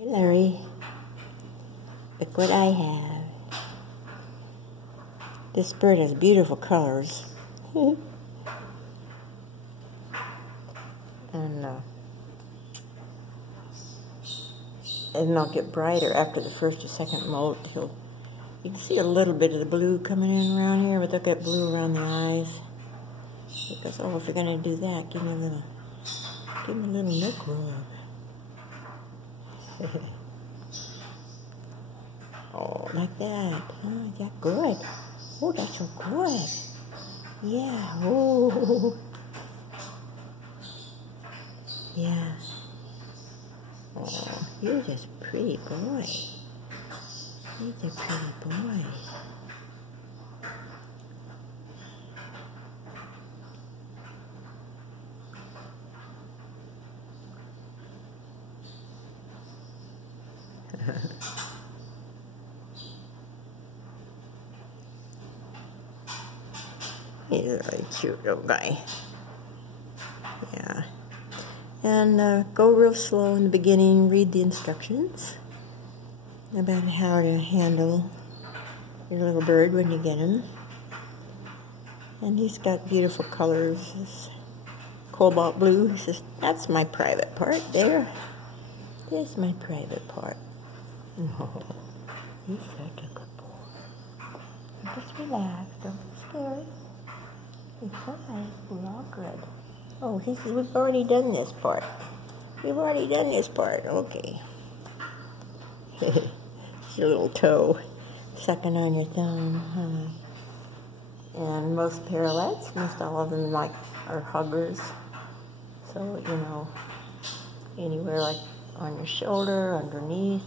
Hey Larry, look what I have. This bird has beautiful colors. and they'll get brighter after the first or second molt. You can see a little bit of the blue coming in around here, but they'll get blue around the eyes. Because, oh, if you're going to do that, give me a little milk rub. Oh, like that. Oh, is that good? Oh, that's so good. Yeah. Oh. Yeah. Oh, you're just a pretty boy. He's a pretty boy. He's a really cute little guy. Yeah. And go real slow in the beginning. Read the instructions about how to handle your little bird when you get him. And he's got beautiful colors. It's cobalt blue. He says, that's my private part there. There's my private part. Oh, he's such a good boy. Just relax. Don't be scared. It's alright. We're all good. Oh, we've already done this part. We've already done this part. Okay. It's your little toe sucking on your thumb. And most parrots, most all of them are huggers. So, anywhere like on your shoulder, underneath.